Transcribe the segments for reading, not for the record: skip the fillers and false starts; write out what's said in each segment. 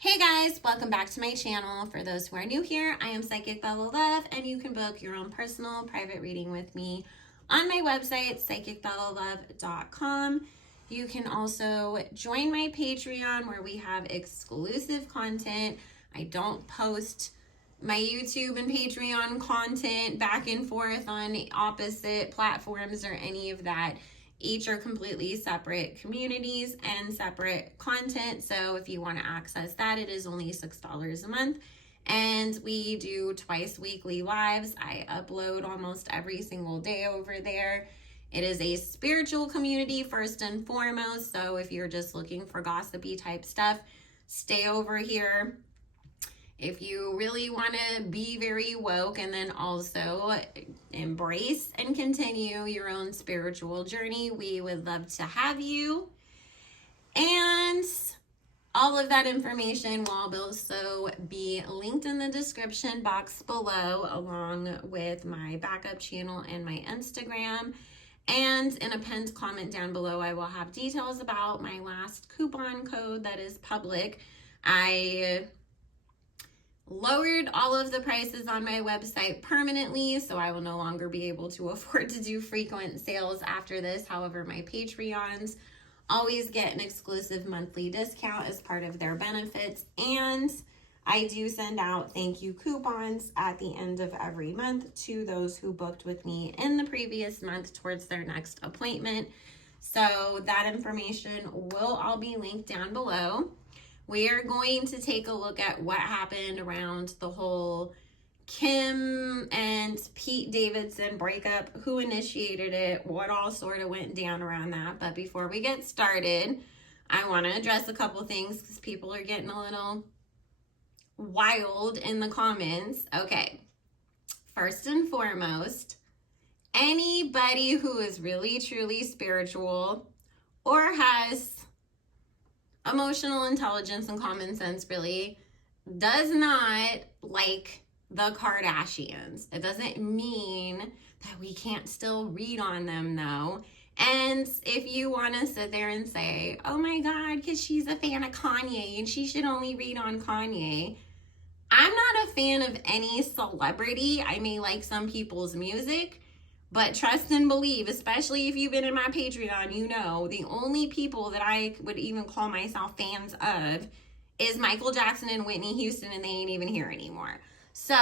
Hey guys, welcome back to my channel. For those who are new here, I am Psychic Bella Love, and you can book your own personal private reading with me on my website, psychicbellalove.com. You can also join my Patreon where we have exclusive content. I don't post my YouTube and Patreon content back and forth on opposite platforms or any of that. Each are completely separate communities and separate content. So if you want to access that, it is only $6 a month. And we do twice weekly lives. I upload almost every single day over there. It is a spiritual community first and foremost. So if you're just looking for gossipy type stuff, stay over here. If you really want to be very woke and then also embrace and continue your own spiritual journey, we would love to have you. And all of that information will also be linked in the description box below, along with my backup channel and my Instagram. And in a pinned comment down below, I will have details about my last coupon code that is public. I lowered all of the prices on my website permanently, so I will no longer be able to afford to do frequent sales after this. However, my Patreons always get an exclusive monthly discount as part of their benefits, and I do send out thank you coupons at the end of every month to those who booked with me in the previous month towards their next appointment. So that information will all be linked down below. We are going to take a look at what happened around the whole Kim and Pete Davidson breakup, who initiated it, what all sort of went down around that. But before we get started, I want to address a couple things because people are getting a little wild in the comments. Okay, first and foremost, anybody who is really truly spiritual or has emotional intelligence and common sense really does not like the Kardashians. It doesn't mean that we can't still read on them though. And if you want to sit there and say, oh my God, because she's a fan of Kanye and she should only read on Kanye. I'm not a fan of any celebrity. I may like some people's music, but trust and believe, especially if you've been in my Patreon, you know, the only people that I would even call myself fans of is Michael Jackson and Whitney Houston, and they ain't even here anymore. So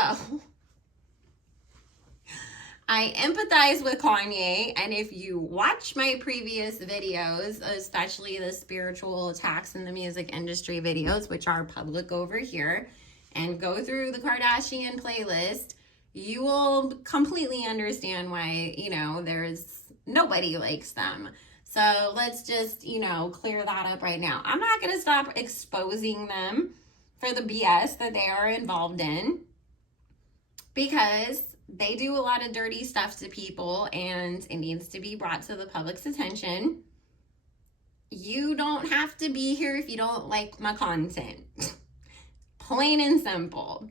I empathize with Kanye, and if you watch my previous videos, especially the spiritual attacks in the music industry videos, which are public over here, and go through the Kardashian playlist, you will completely understand why, there's nobody likes them. So let's just, clear that up right now. I'm not going to stop exposing them for the BS that they are involved in because they do a lot of dirty stuff to people and it needs to be brought to the public's attention. You don't have to be here if you don't like my content. Plain and simple.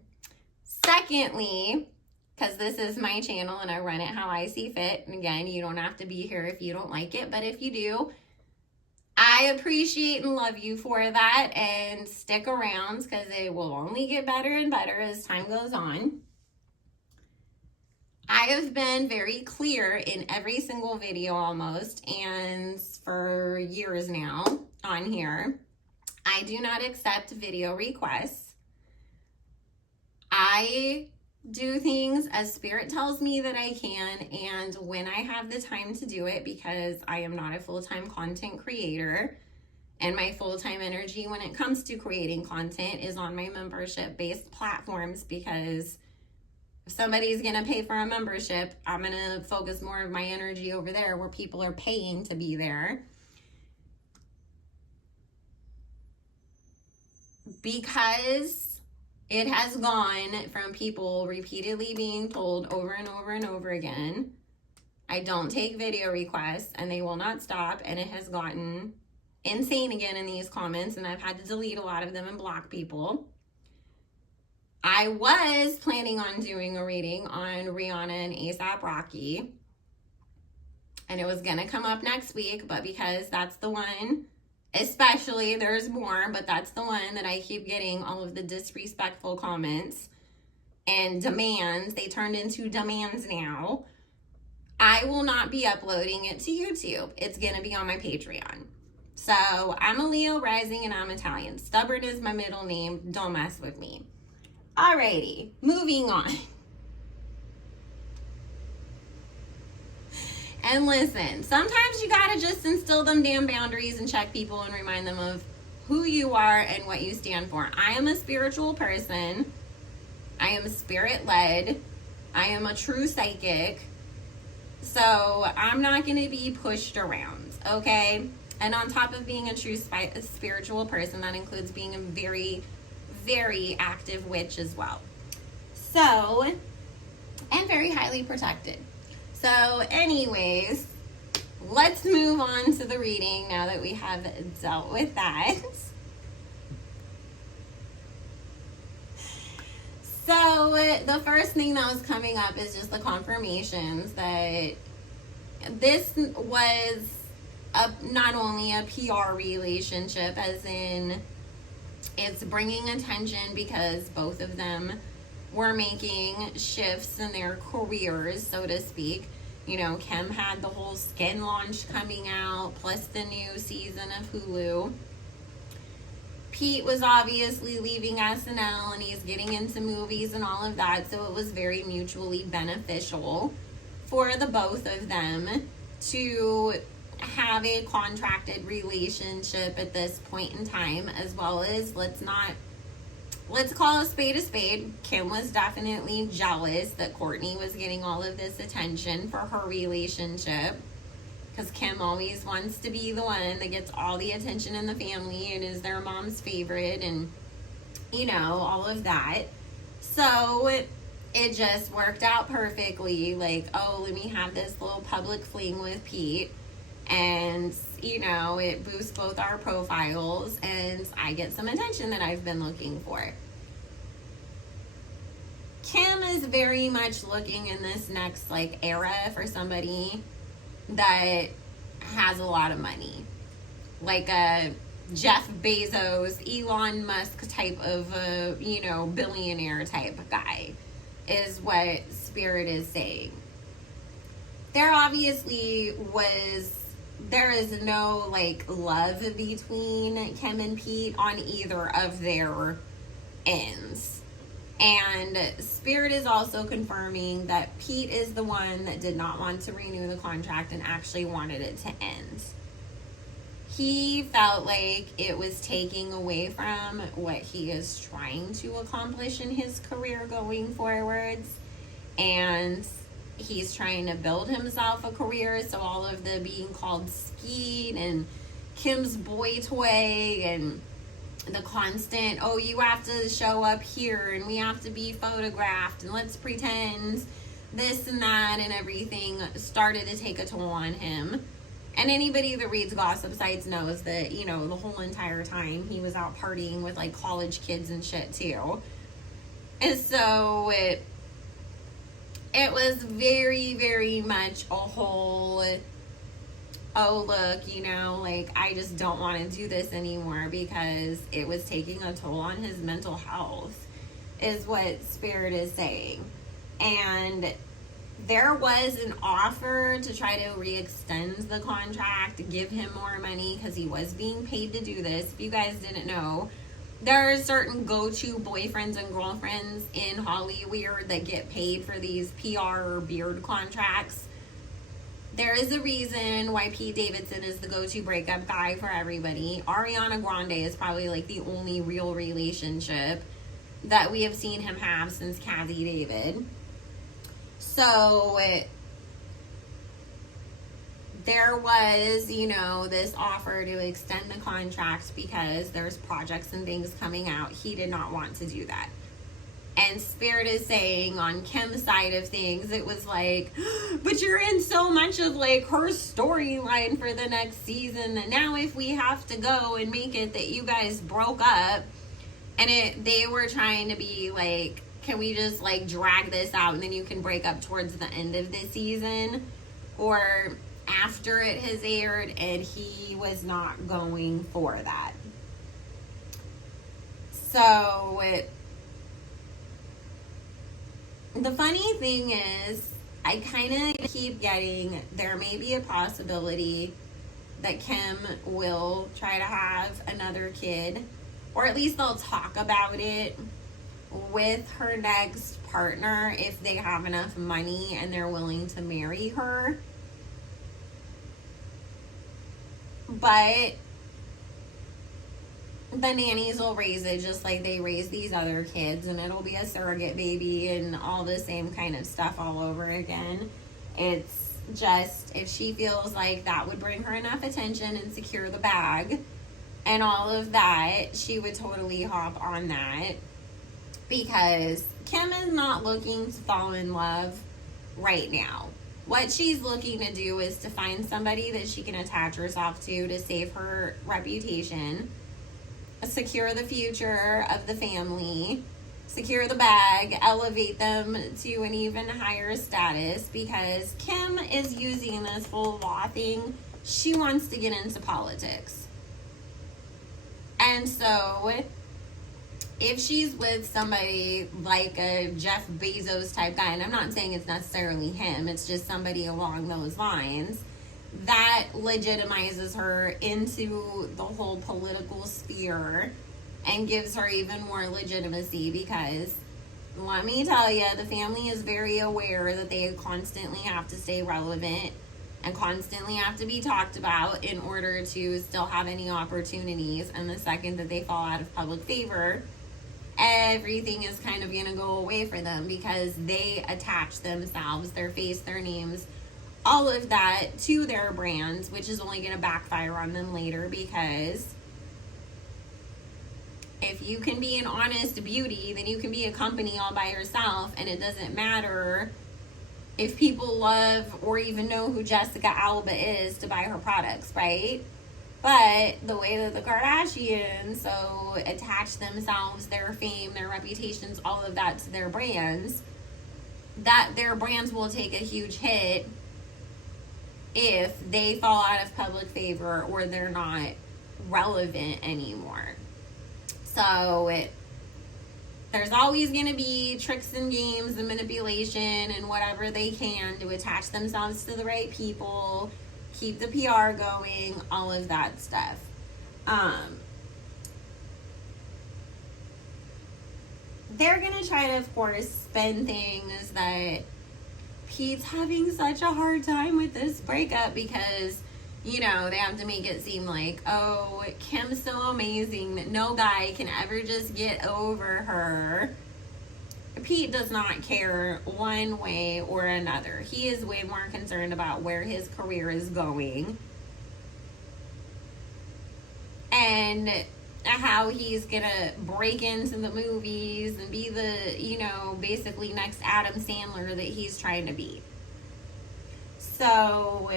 Secondly, because this is my channel and I run it how I see fit. And again, you don't have to be here if you don't like it, but if you do, I appreciate and love you for that, and stick around because it will only get better and better as time goes on. I have been very clear in every single video almost, and for years now on here, I do not accept video requests. I do things as spirit tells me that I can, and when I have the time to do it, because I am not a full-time content creator, and my full-time energy when it comes to creating content is on my membership-based platforms, because if somebody's gonna pay for a membership, I'm gonna focus more of my energy over there where people are paying to be there. Because it has gone from people repeatedly being told over and over and over again, I don't take video requests, and they will not stop, and it has gotten insane again in these comments, and I've had to delete a lot of them and block people. I was planning on doing a reading on Rihanna and A$AP Rocky, and it was going to come up next week, but because that's the one Especially, there's more, but that's the one that I keep getting all of the disrespectful comments and demands. They turned into demands now. I will not be uploading it to YouTube. It's going to be on my Patreon. So, I'm a Leo rising and I'm Italian. Stubborn is my middle name. Don't mess with me. Alrighty, moving on. And listen, sometimes you gotta just instill them damn boundaries and check people and remind them of who you are and what you stand for. I am a spiritual person. I am spirit-led. I am a true psychic. So I'm not gonna be pushed around, okay? And on top of being a true spiritual person, that includes being a very, very active witch as well. So, and very highly protected. So anyways, let's move on to the reading now that we have dealt with that. So the first thing that was coming up is just the confirmations that this was not only a PR relationship, as in it's bringing attention because both of them were making shifts in their careers, so to speak. You know, Kim had the whole Skin launch coming out, plus the new season of Hulu. Pete was obviously leaving SNL and he's getting into movies and all of that, so it was very mutually beneficial for the both of them to have a contracted relationship at this point in time, as well as let's call a spade. Kim was definitely jealous that Kourtney was getting all of this attention for her relationship, because Kim always wants to be the one that gets all the attention in the family and is their mom's favorite and, you know, all of that. So it just worked out perfectly. Like, oh, let me have this little public fling with Pete. And, you know, it boosts both our profiles and I get some attention that I've been looking for. Kim is very much looking in this next, like, era for somebody that has a lot of money. Like a Jeff Bezos, Elon Musk type of, you know, billionaire type guy is what Spirit is saying. There is no, like, love between Kim and Pete on either of their ends. And Spirit is also confirming that Pete is the one that did not want to renew the contract and actually wanted it to end. He felt like it was taking away from what he is trying to accomplish in his career going forwards. And he's trying to build himself a career, so all of the being called Skeet and Kim's boy toy and the constant, oh, you have to show up here and we have to be photographed and let's pretend this and that and everything started to take a toll on him. And anybody that reads gossip sites knows that, you know, the whole entire time he was out partying with, like, college kids and shit too. And so it was very, very much a whole, oh, look, you know, like, I just don't want to do this anymore because it was taking a toll on his mental health, is what Spirit is saying. And there was an offer to try to re-extend the contract, give him more money because he was being paid to do this. If you guys didn't know, there are certain go-to boyfriends and girlfriends in Hollywood that get paid for these PR or beard contracts. There is a reason why Pete Davidson is the go-to breakup guy for everybody. Ariana Grande is probably, like, the only real relationship that we have seen him have since Cassie David. So there was, you know, this offer to extend the contract because there's projects and things coming out. He did not want to do that. And Spirit is saying on Kim's side of things, it was like, but you're in so much of, like, her storyline for the next season that now if we have to go and make it that you guys broke up, and they were trying to be like, can we just, like, drag this out and then you can break up towards the end of this season? Or after it has aired, and he was not going for that. So the funny thing is, I kind of keep getting, there may be a possibility that Kim will try to have another kid, or at least they'll talk about it with her next partner if they have enough money and they're willing to marry her. But the nannies will raise it just like they raise these other kids, and it'll be a surrogate baby and all the same kind of stuff all over again. It's just, if she feels like that would bring her enough attention and secure the bag and all of that, she would totally hop on that, because Kim is not looking to fall in love right now. What she's looking to do is to find somebody that she can attach herself to save her reputation, secure the future of the family, secure the bag, elevate them to an even higher status, because Kim is using this whole law thing. She wants to get into politics. And so if she's with somebody like a Jeff Bezos type guy, and I'm not saying it's necessarily him, it's just somebody along those lines, that legitimizes her into the whole political sphere and gives her even more legitimacy, because let me tell you, the family is very aware that they constantly have to stay relevant and constantly have to be talked about in order to still have any opportunities. And the second that they fall out of public favor, everything is kind of going to go away for them, because they attach themselves, their face, their names, all of that to their brands, which is only going to backfire on them later, because if you can be an honest beauty, then you can be a company all by yourself, and it doesn't matter if people love or even know who Jessica Alba is to buy her products, right? But the way that the Kardashians so attach themselves, their fame, their reputations, all of that to their brands, that their brands will take a huge hit if they fall out of public favor or they're not relevant anymore. So there's always going to be tricks and games and manipulation and whatever they can to attach themselves to the right people, keep the PR going, all of that stuff. They're going to try to, of course, spin things that Pete's having such a hard time with this breakup, because, you know, they have to make it seem like, oh, Kim's so amazing that no guy can ever just get over her. Pete does not care one way or another. He is way more concerned about where his career is going and how he's gonna break into the movies and be the, you know, basically next Adam Sandler that he's trying to be. So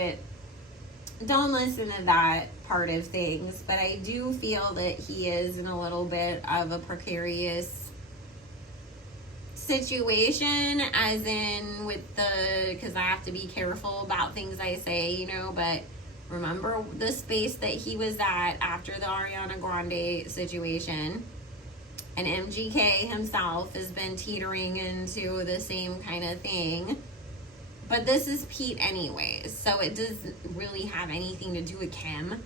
don't listen to that part of things, but I do feel that he is in a little bit of a precarious situation, as in with the, because I have to be careful about things I say, you know, but remember the space that he was at after the Ariana Grande situation, and MGK himself has been teetering into the same kind of thing. But this is Pete anyways, so it doesn't really have anything to do with Kim.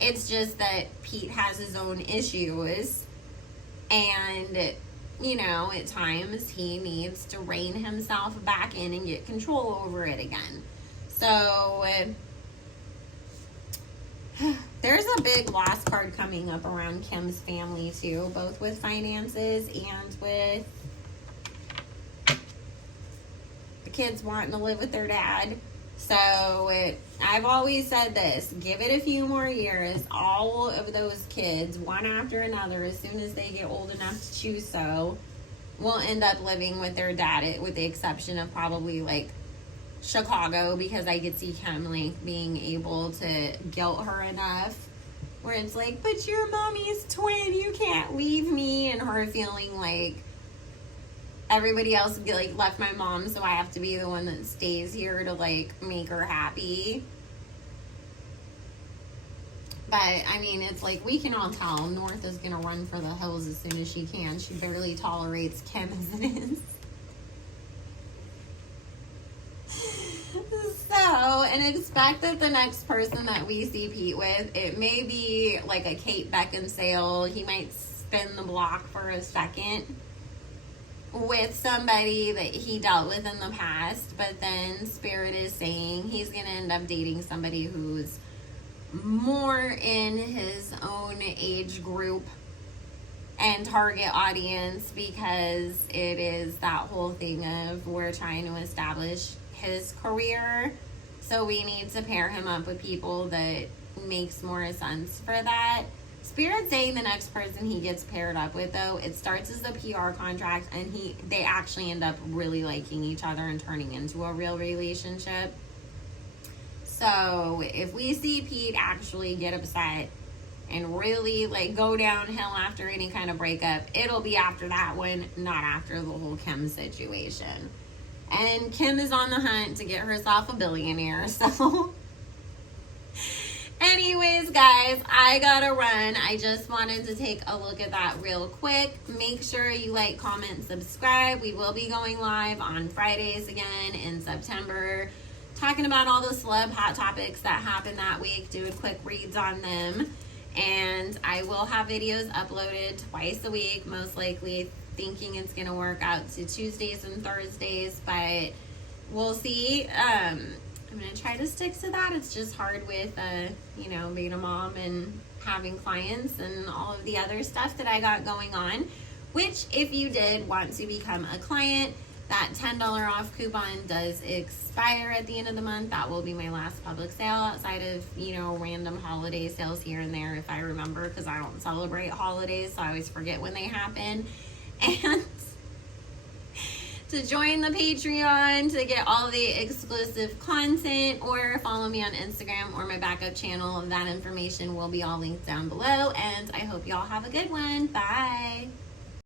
It's just that Pete has his own issues, and, you know, at times he needs to rein himself back in and get control over it again. So there's a big loss card coming up around Kim's family too, both with finances and with the kids wanting to live with their dad. So I've always said this, give it a few more years, all of those kids, one after another, as soon as they get old enough to choose so, will end up living with their dad, with the exception of probably like Chicago, because I could see Kim like being able to guilt her enough where it's like, but your mommy's twin, you can't leave me, and her feeling like everybody else like left my mom, so I have to be the one that stays here to like make her happy. But, I mean, it's like, we can all tell North is going to run for the hills as soon as she can. She barely tolerates Kim as it is. So, and expect that the next person that we see Pete with, it may be like a Kate Beckinsale. He might spin the block for a second with somebody that he dealt with in the past, but then Spirit is saying he's going to end up dating somebody who's more in his own age group and target audience, because it is that whole thing of we're trying to establish his career, so we need to pair him up with people that makes more sense for that. Spirit's saying the next person he gets paired up with, though, it starts as a PR contract and they actually end up really liking each other and turning into a real relationship. So if we see Pete actually get upset and really like go downhill after any kind of breakup, it'll be after that one, not after the whole Kim situation. And Kim is on the hunt to get herself a billionaire, so anyways, guys, I gotta run. I just wanted to take a look at that real quick. Make sure you like, comment, subscribe. We will be going live on Fridays again in September, talking about all the celeb hot topics that happened that week, doing quick reads on them. And I will have videos uploaded twice a week, most likely, thinking it's going to work out to Tuesdays and Thursdays, but we'll see. I'm going to try to stick to that. It's just hard with, being a mom and having clients and all of the other stuff that I got going on, which if you did want to become a client, that $10 off coupon does expire at the end of the month. That will be my last public sale outside of, random holiday sales here and there, if I remember, because I don't celebrate holidays, so I always forget when they happen. And to join the Patreon to get all the exclusive content, or follow me on Instagram or my backup channel, that information will be all linked down below. And I hope y'all have a good one. Bye.